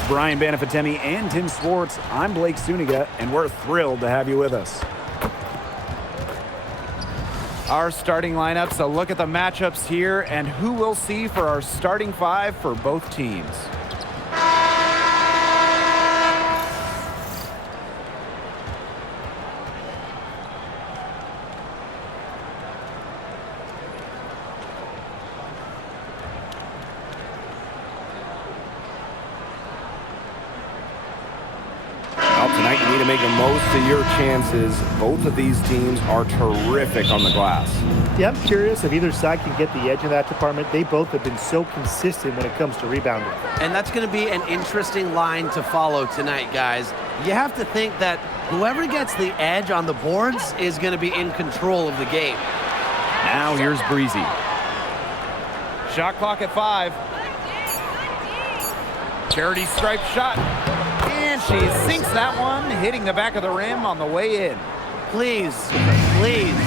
With Brian Banafitemi and Tim Swartz, I'm Blake Suniga, and we're thrilled to have you with us. Our starting lineups, a look at the matchups here and who we'll see for our starting five for both teams. Tonight, you need to make the most of your chances. Both of these teams are terrific on the glass. Yeah, I'm curious if either side can get the edge in that department. They both have been so consistent when it comes to rebounding. And that's going to be an interesting line to follow tonight, guys. You have to think that whoever gets the edge on the boards is going to be in control of the game. Now here's Breezy. Shot clock at 5. Charity stripe shot. And she sinks that one, hitting the back of the rim on the way in. Please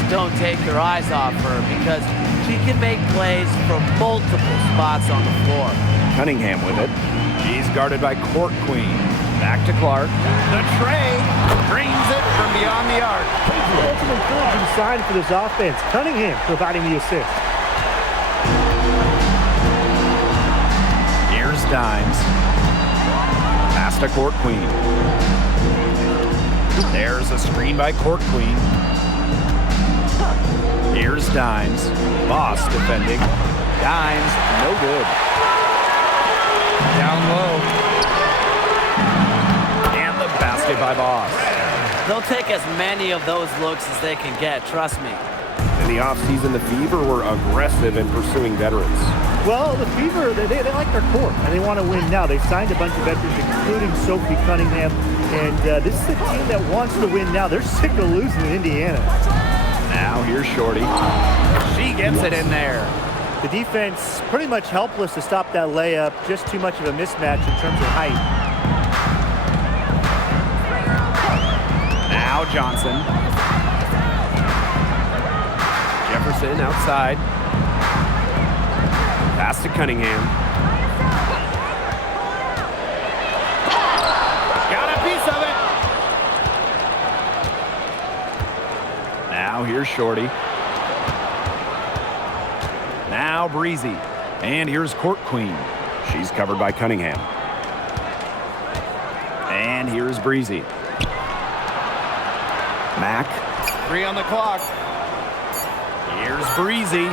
don't take your eyes off her because she can make plays from multiple spots on the floor. Cunningham with it. She's guarded by Court Queen. Back to Clark. The tray drains it from beyond the arc. That's an encouraging sign for this offense. Cunningham providing the assist. Here's Dimes. Pass to Court Queen. There's a screen by Court Queen. Here's Dimes. Boss defending. Dimes, no good. Down low. And the basket by Boss. They'll take as many of those looks as they can get, trust me. In the offseason, the Fever were aggressive in pursuing veterans. Well, the Fever, they like their core, and they want to win now. They've signed a bunch of veterans, including Sophie Cunningham, and this is a team that wants to win now. They're sick of losing in Indiana. Now here's Shorty. She gets it in there. The defense pretty much helpless to stop that layup. Just too much of a mismatch in terms of height. Now Johnson. Jefferson outside. Pass to Cunningham. Got a piece of it. Now here's Shorty. Now Breezy. And here's Court Queen. She's covered by Cunningham. And here's Breezy. Mack. 3 on the clock. Here's Breezy.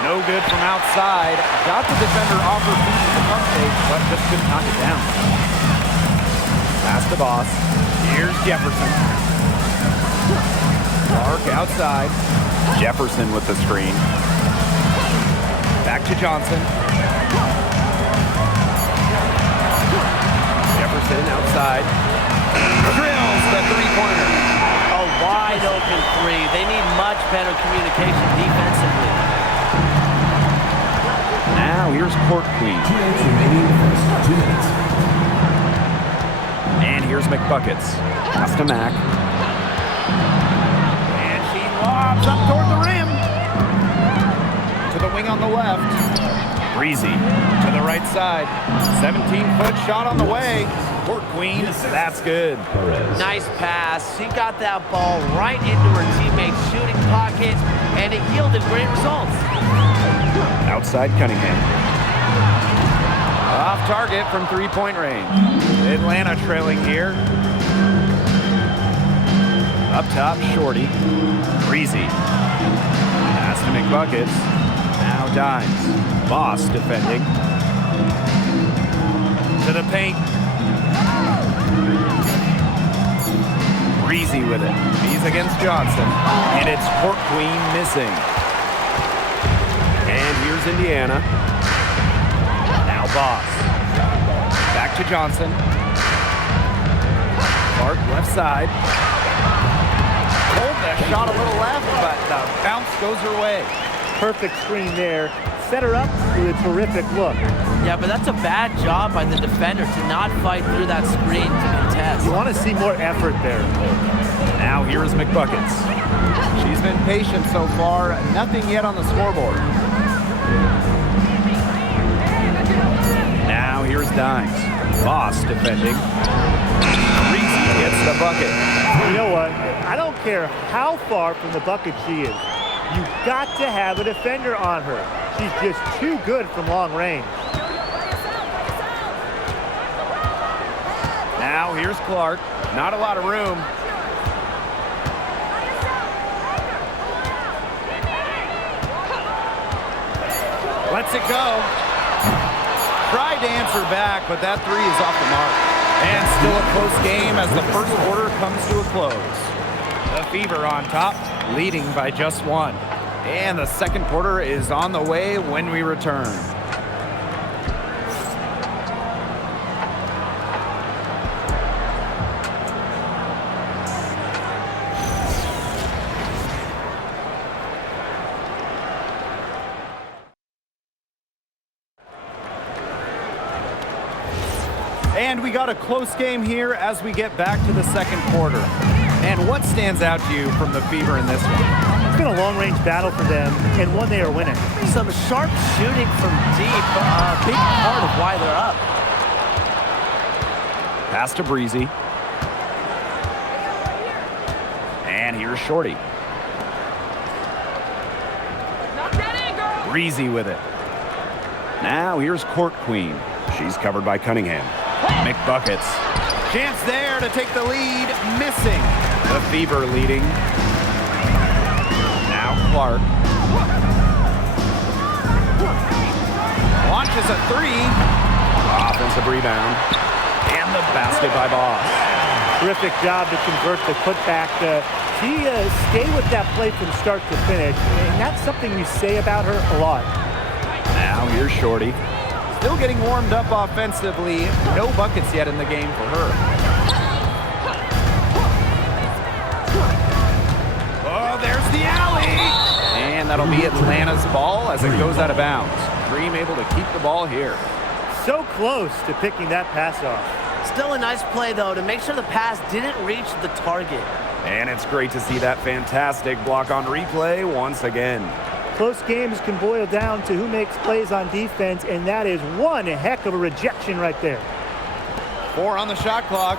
No good from outside. Got the defender off her feet at the pump stage, but just couldn't knock it down. Pass to Boss. Here's Jefferson. Clark outside. Jefferson with the screen. Back to Johnson. Jefferson outside. Drills the three-pointer. A wide open three. They need much better communication defensively. Now here's Court Queen. 2 minutes remaining in the first 2 minutes. And here's McBuckets. Pass to Mack. And she lobs up toward the rim. To the wing on the left. Breezy to the right side. 17-foot shot on the way. Court Queen, that's good. Nice pass. She got that ball right into her teammate's shooting pocket, and it yielded great results. Outside Cunningham. Off target from three-point range. Atlanta trailing here. Up top, Shorty. Breezy. Pass to McBuckets. Now Dimes. Boss defending. To the paint. Breezy with it. She's against Johnson. And it's Court Queen missing. And here's Indiana. Now Boss. Back to Johnson. Clark left side. Hold that shot a little left, but the bounce goes her way. Perfect screen there. Set her up with a terrific look. Yeah, but that's a bad job by the defender to not fight through that screen to contest. You want to see more effort there. Now here is McBuckets. She's been patient so far. Nothing yet on the scoreboard. Now here here's Dimes. Boss defending. Breezy gets the bucket. You know what? I don't care how far from the bucket she is. You've got to have a defender on her. She's just too good from long range. Now here's Clark. Not a lot of room. Lets it go. Tried to answer back, but that three is off the mark. And still a close game as the first quarter comes to a close. The Fever on top, leading by just one. And the second quarter is on the way when we return. And we got a close game here as we get back to the second quarter. And what stands out to you from the Fever in this one? It's been a long-range battle for them, and one they are winning. Some sharp shooting from deep, a big part of why they're up. Pass to Breezy. And here's Shorty. Breezy with it. Now here's Court Queen. She's covered by Cunningham. McBuckets. Chance there to take the lead. Missing. The Fever leading. Now Clark. Launches a three. Offensive rebound. And the basket by Boss. Terrific job to convert the putback. She stayed with that play from start to finish, and that's something you say about her a lot. Now here's Shorty. Still getting warmed up offensively. No buckets yet in the game for her. Oh, there's the alley! And that'll be Atlanta's ball as it goes out of bounds. Dream able to keep the ball here. So close to picking that pass off. Still a nice play, though, to make sure the pass didn't reach the target. And it's great to see that fantastic block on replay once again. Close games can boil down to who makes plays on defense, and that is one heck of a rejection right there. 4 on the shot clock.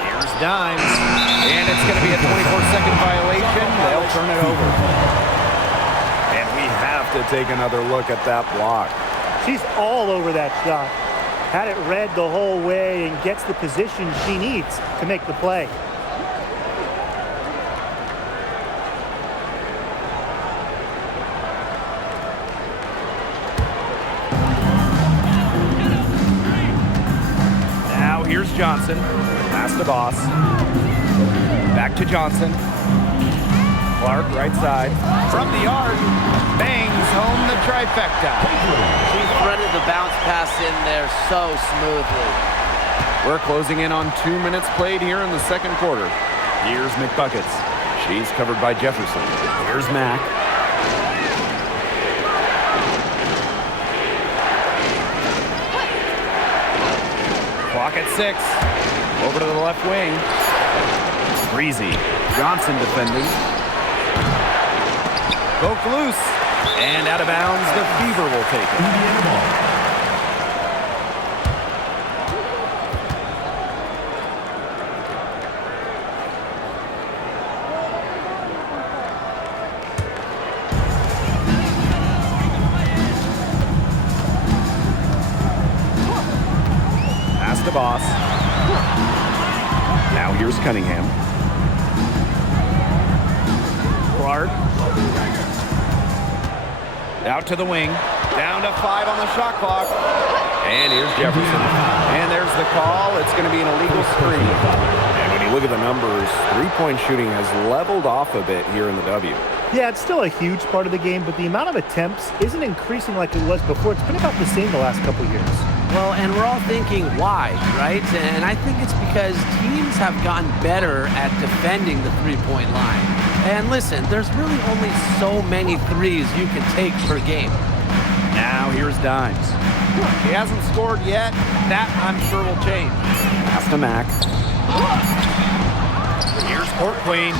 Here's Dimes. And it's going to be a 24-second violation. They'll turn it over. And we have to take another look at that block. She's all over that shot. Had it read the whole way and gets the position she needs to make the play. Here's Johnson. Pass to Boss. Back to Johnson. Clark, right side. From the arc. Bangs home the trifecta. She threaded the bounce pass in there so smoothly. We're closing in on 2 minutes played here in the second quarter. Here's McBuckets. She's covered by Jefferson. Here's Mack. Clock at 6. Over to the left wing. Breezy. Johnson defending. Poke loose. And out of bounds, the Fever will take it. The Boss. Now here's Cunningham. Clark. Out to the wing. Down to 5 on the shot clock. And here's Jefferson. And there's the call. It's going to be an illegal screen. And when you look at the numbers, three-point shooting has leveled off a bit here in the W. Yeah, it's still a huge part of the game, but the amount of attempts isn't increasing like it was before. It's been about the same the last couple years. Well, and we're all thinking why, right? And I think it's because teams have gotten better at defending the three-point line. And listen, there's really only so many threes you can take per game. Now here's Dimes. He hasn't scored yet. That, I'm sure, will change. Pass to Mack. Here's Court Queen.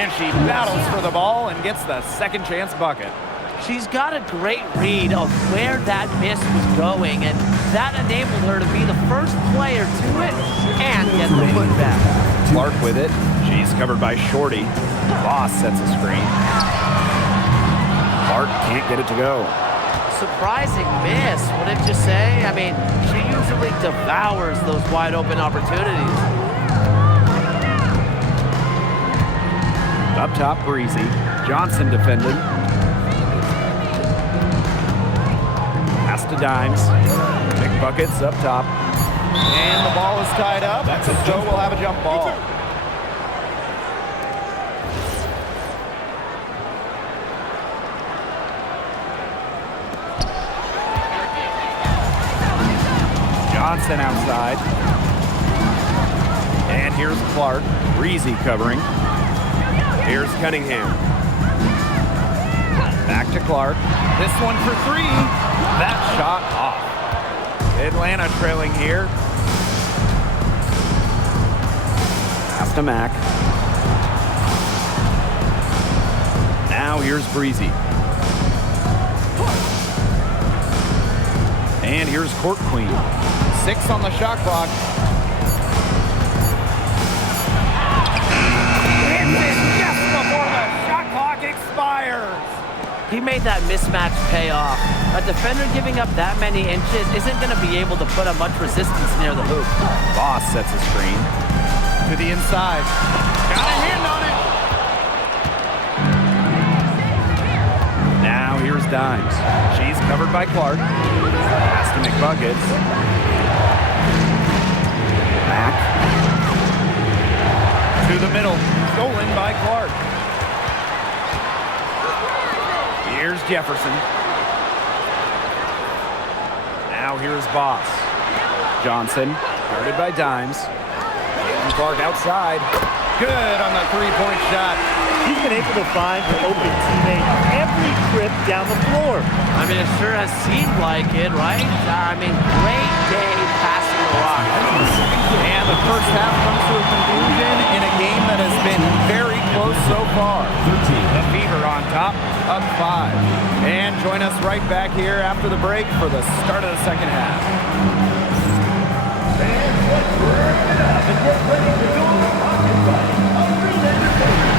And she battles for the ball and gets the second chance bucket. She's got a great read of where that miss was going, and that enabled her to be the first player to it and get the putback. Clark with it. She's covered by Shorty. Voss sets a screen. Clark can't get it to go. Surprising miss, wouldn't you say? I mean, she usually devours those wide open opportunities. Up top, Breezy. Johnson defending. Pass to Dimes. McBuckets up top. And the ball is tied up, so we'll have a jump ball. Johnson outside. And here's Clark. Breezy covering. Here's Cunningham. Back to Clark. This one for three. That shot off. Atlanta trailing here. Pass to Mack. Now here's Breezy. And here's Court Queen. 6 on the shot clock. Just before the shot clock expires. He made that mismatch pay off. A defender giving up that many inches isn't going to be able to put up much resistance near the hoop. Voss sets a screen. To the inside. Got a hand on it. Now here's Dimes. She's covered by Clark. Pass to McBuckets. Mack. To the middle. Stolen by Clark. Here's Jefferson. Now here's Voss. Johnson, guarded by Dimes. And Clark outside. Good on the three-point shot. She's been able to find her open teammate every trip down the floor. I mean, it sure has seemed like it, right? I mean, great day passing the rock. And the first half comes to a conclusion in a game that has been very close so far. The Fever on top, up 5. And join us right back here after the break for the start of the second half. Fans, let's wrap it up and get ready to go on Rocket Fight. A real entertainment.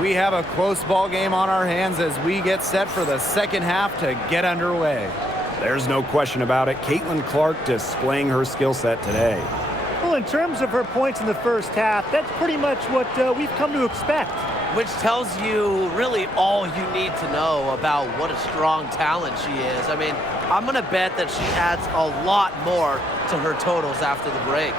We have a close ball game on our hands as we get set for the second half to get underway. There's no question about it. Caitlin Clark displaying her skill set today. Well, in terms of her points in the first half, that's pretty much what we've come to expect. Which tells you really all you need to know about what a strong talent she is. I mean, I'm going to bet that she adds a lot more to her totals after the break.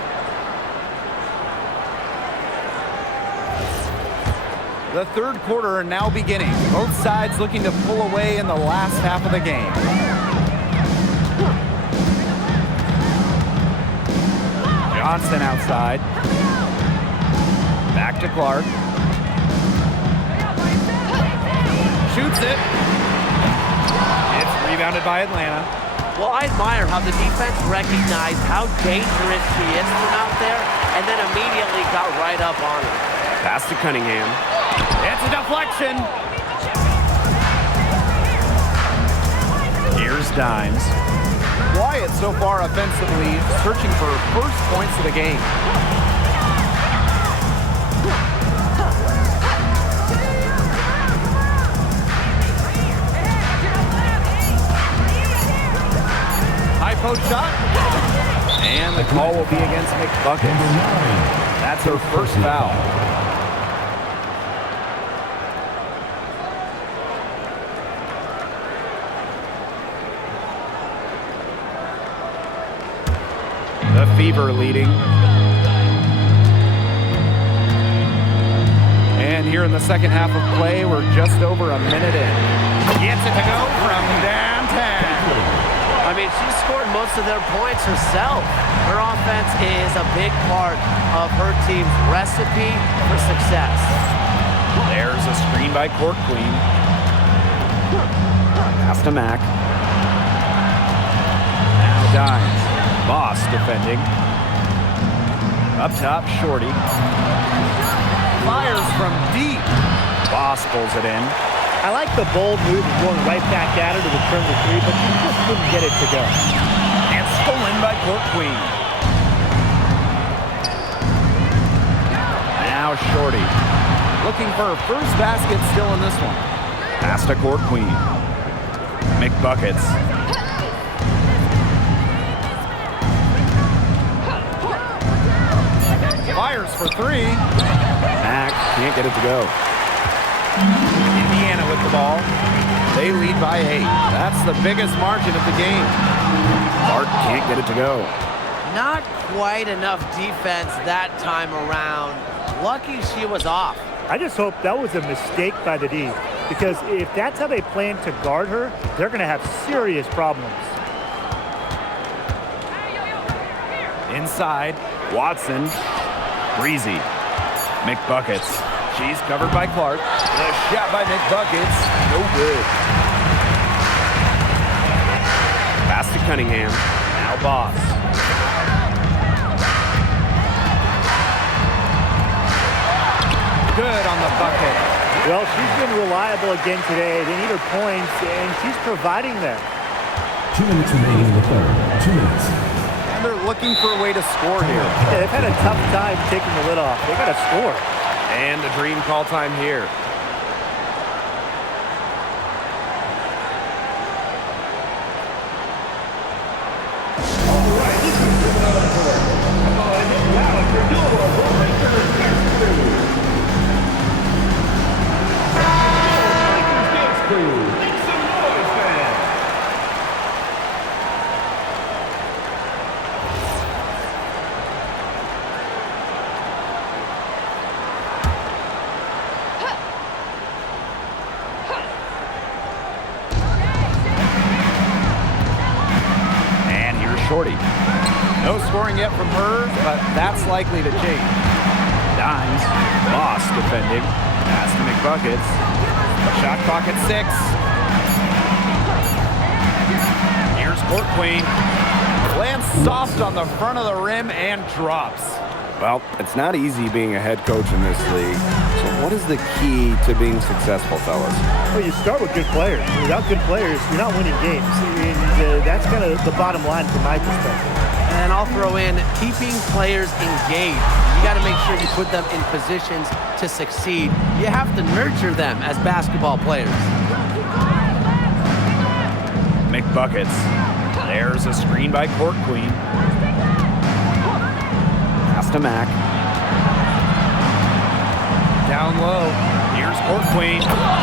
The third quarter now beginning. Both sides looking to pull away in the last half of the game. Johnson outside. Back to Clark. Shoots it. It's rebounded by Atlanta. Well, I admire how the defense recognized how dangerous she is from out there and then immediately got right up on her. Pass to Cunningham. It's a deflection. Here's Dimes. Wyatt so far offensively searching for first points of the game. High post shot. And the call will be against McBuckets. That's her first foul. The Fever leading. And here in the second half of play, we're just over a minute in. Gets it to go from downtown. I mean, she scored most of their points herself. Her offense is a big part of her team's recipe for success. There's a screen by Court Queen. Pass to Mack. Now Dimes. Boss defending. Up top, Shorty. Fires from deep. Boss pulls it in. I like the bold move of going right back at her to return the three, but she just couldn't get it to go. And stolen by Court Queen. Now Shorty. Looking for her first basket still in this one. Pass to Court Queen. McBuckets. Fires for three. Mack can't get it to go. Indiana with the ball. They lead by 8. That's the biggest margin of the game. Clark can't get it to go. Not quite enough defense that time around. Lucky she was off. I just hope that was a mistake by the D, because if that's how they plan to guard her, they're going to have serious problems. Inside, Watson. Breezy. McBuckets. She's covered by Clark. The shot by McBuckets. No good. Pass to Cunningham. Now Boss. Good on the bucket. Well, she's been reliable again today. They need her points, and she's providing them. 2 minutes remaining in the third. 2 minutes. And they're looking for a way to score here. Yeah, they've had a tough time taking the lid off. They got to score. And the dream call time here. Shorty. No scoring yet from her, but that's likely to change. Dimes. Boss defending. Pass to McBuckets. Shot clock at 6. Here's Court Queen. Lands soft on the front of the rim and drops. Well, it's not easy being a head coach in this league. So what is the key to being successful, fellas? Well, you start with good players. Without good players, you're not winning games. And that's kind of the bottom line from my perspective. And I'll throw in keeping players engaged. You got to make sure you put them in positions to succeed. You have to nurture them as basketball players. McBuckets. There's a screen by Court Queen. Pass to Mack. Down low. Here's Court Queen.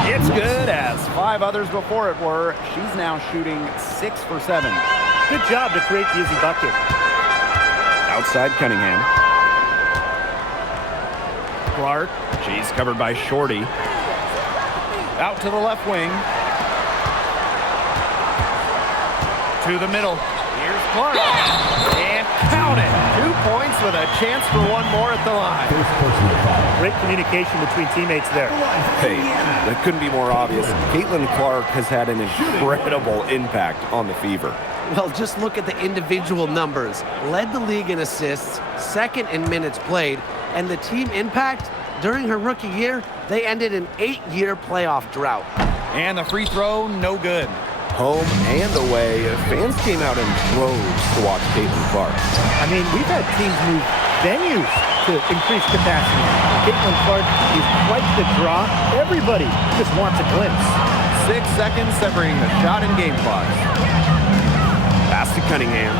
It's good, as 5 others before it were. She's now shooting 6 for 7. Good job to create the easy bucket. Outside Cunningham. Clark. She's covered by Shorty. Out to the left wing. To the middle. Here's Clark. And count it. 2 points with a chance for one more at the line. Great communication between teammates there. Hey, that couldn't be more obvious. Caitlin Clark has had an incredible impact on the Fever. Well, just look at the individual numbers. Led the league in assists, second in minutes played, and the team impact during her rookie year, they ended an 8-year playoff drought. And the free throw, no good. Home and away, fans came out in droves to watch Caitlin Clark. I mean, we've had teams move venues to increase capacity. Caitlin Clark is quite the draw. Everybody just wants a glimpse. 6 seconds separating the shot and game clocks. Pass to Cunningham.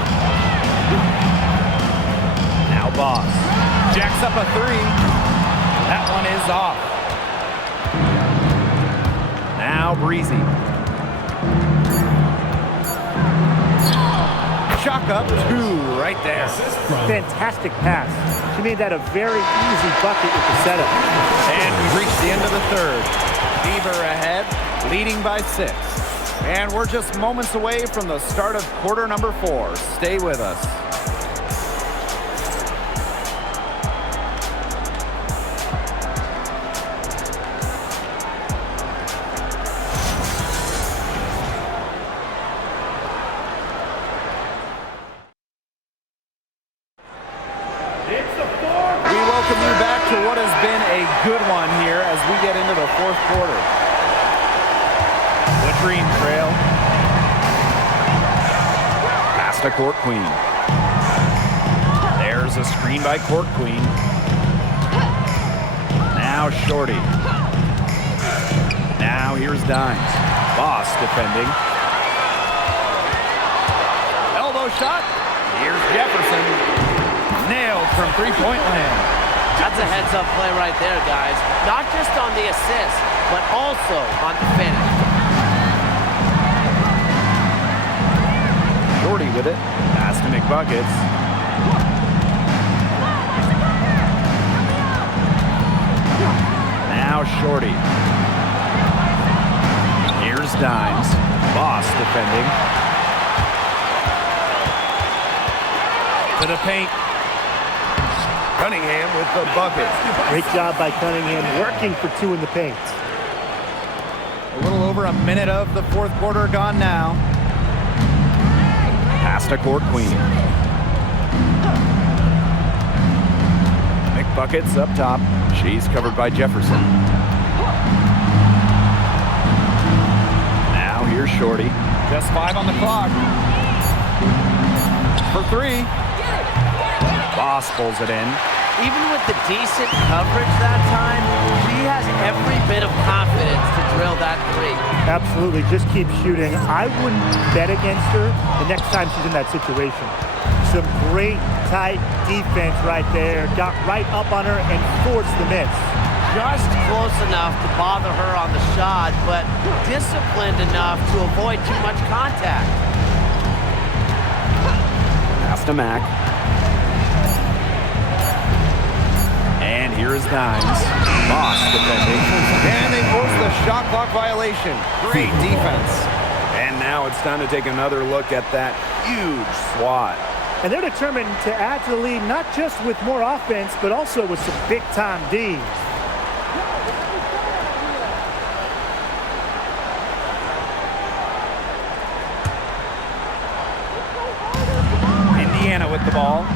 Now Boss. Jacks up a three. That one is off. Now Breezy. Chalk up two right there. Fantastic pass. She made that a very easy bucket with the setup. And we reached the end of the third. Beaver ahead, leading by 6. And we're just moments away from the start of quarter number 4. Stay with us. We welcome you back to what has been a good one here as we get into the 4th quarter. Latrine trail. Pass to Court Queen. There's a screen by Court Queen. Now Shorty. Now here's Dimes. Boss defending. Elbow shot. Here's Jefferson. Nailed from three-point land. That's a heads-up play right there, guys. Not just on the assist, but also on the finish. Shorty with it. Pass to McBuckets. Now Shorty. Here's Dimes. Boss defending. To the paint. Cunningham with the bucket. Great job by Cunningham, working for 2 in the paint. A little over a minute of the 4th quarter gone now. Pass to Court Queen. McBuckets up top. She's covered by Jefferson. Now here's Shorty. Just 5 on the clock. For 3. Boss pulls it in. Even with the decent coverage that time, she has every bit of confidence to drill that 3. Absolutely, just keep shooting. I wouldn't bet against her the next time she's in that situation. Some great, tight defense right there. Got right up on her and forced the miss. Just close enough to bother her on the shot, but disciplined enough to avoid too much contact. Pass to Mac. And here's Dimes. Boss defending. And they force the shot clock violation. Great defense. And now it's time to take another look at that huge swat. And they're determined to add to the lead, not just with more offense, but also with some big-time D. Indiana with the ball.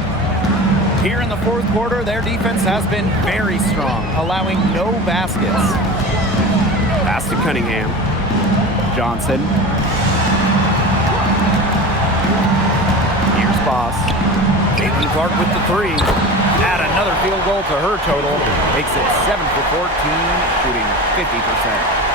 Here in the 4th quarter, their defense has been very strong, allowing no baskets. Pass to Cunningham. Johnson. Here's Boss. Caitlin Clark with the 3. Add another field goal to her total. Makes it 7 for 14, shooting 50%.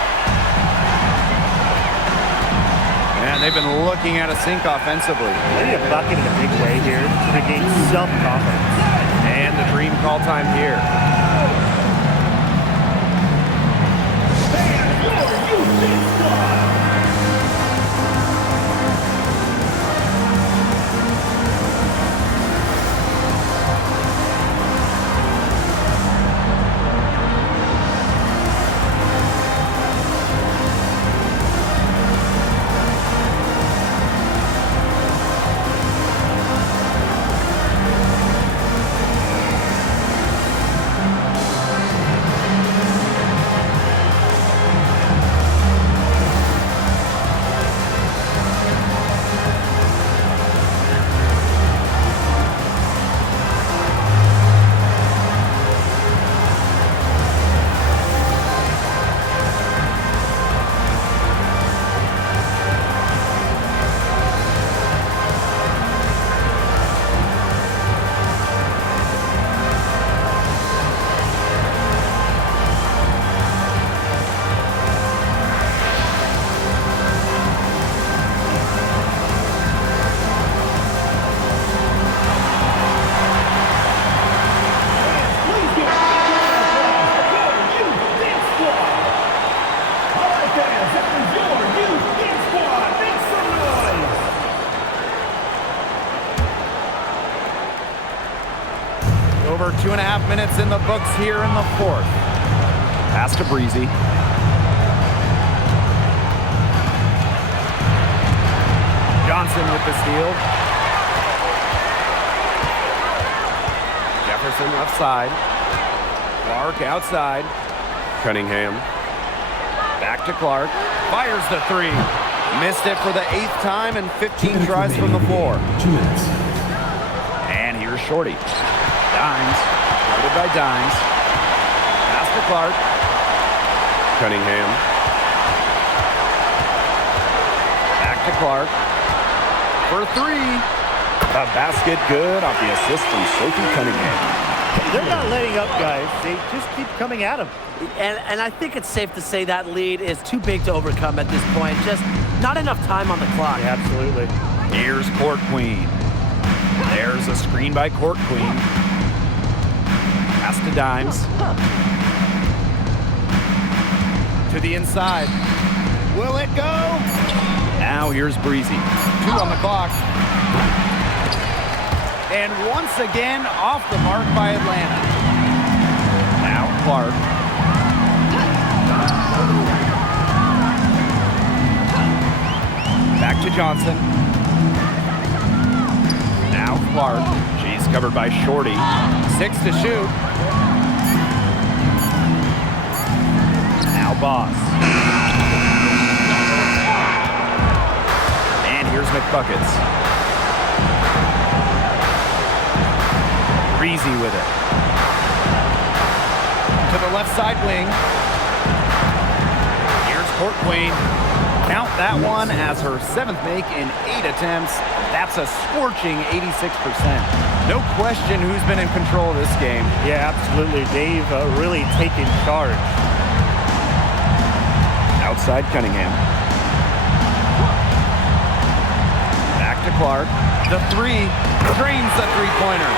And they've been looking at a sink offensively. They need a bucket in a big way here to regain some confidence. And the dream call time here. over 2.5 minutes in the books here in the fourth. Pass to Breezy. Johnson with the steal. Jefferson left side. Clark outside. Cunningham. Back to Clark. Fires the three. Missed it for the 8th time and 15 tries from the floor. 2 minutes. And here's Shorty. Dimes. Guarded by Dimes. Pass to Clark. Cunningham. Back to Clark. For three. A basket good off the assist from Sophie Cunningham. They're not letting up, guys. They just keep coming at them. And I think it's safe to say that lead is too big to overcome at this point. Just not enough time on the clock. Yeah, absolutely. Here's Court Queen. There's a screen by Court Queen. Pass to Dimes. To the inside. Will it go? Now here's Breezy. 2 on the clock. And once again, off the mark by Atlanta. Now Clark. Back to Johnson. Now Clark. She's covered by Shorty. 6 to shoot. Now Boss. And here's McBuckets. Breezy with it. To the left side wing. Here's Court Queen. Count that one as her 7th make in 8 attempts. That's a scorching 86%. No question who's been in control of this game. Yeah, absolutely. They've really taken charge. Outside Cunningham. Back to Clark. The three drains the three-pointer.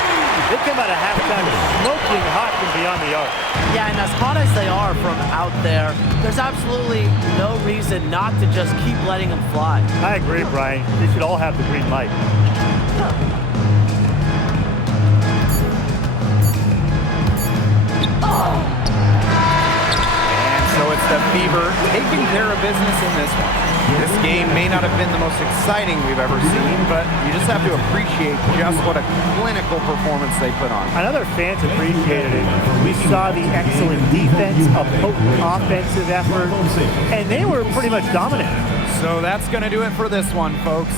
They come out of halftime smoking hot from beyond the arc. Yeah, and as hot as they are from out there, there's absolutely no reason not to just keep letting them fly. I agree, Brian. They should all have the green light. And so it's the Fever taking care of business in this one. This game may not have been the most exciting we've ever seen, but you just have to appreciate just what a clinical performance they put on. I know their fans appreciated it. We saw the excellent defense, a potent offensive effort, and they were pretty much dominant. So that's going to do it for this one, folks.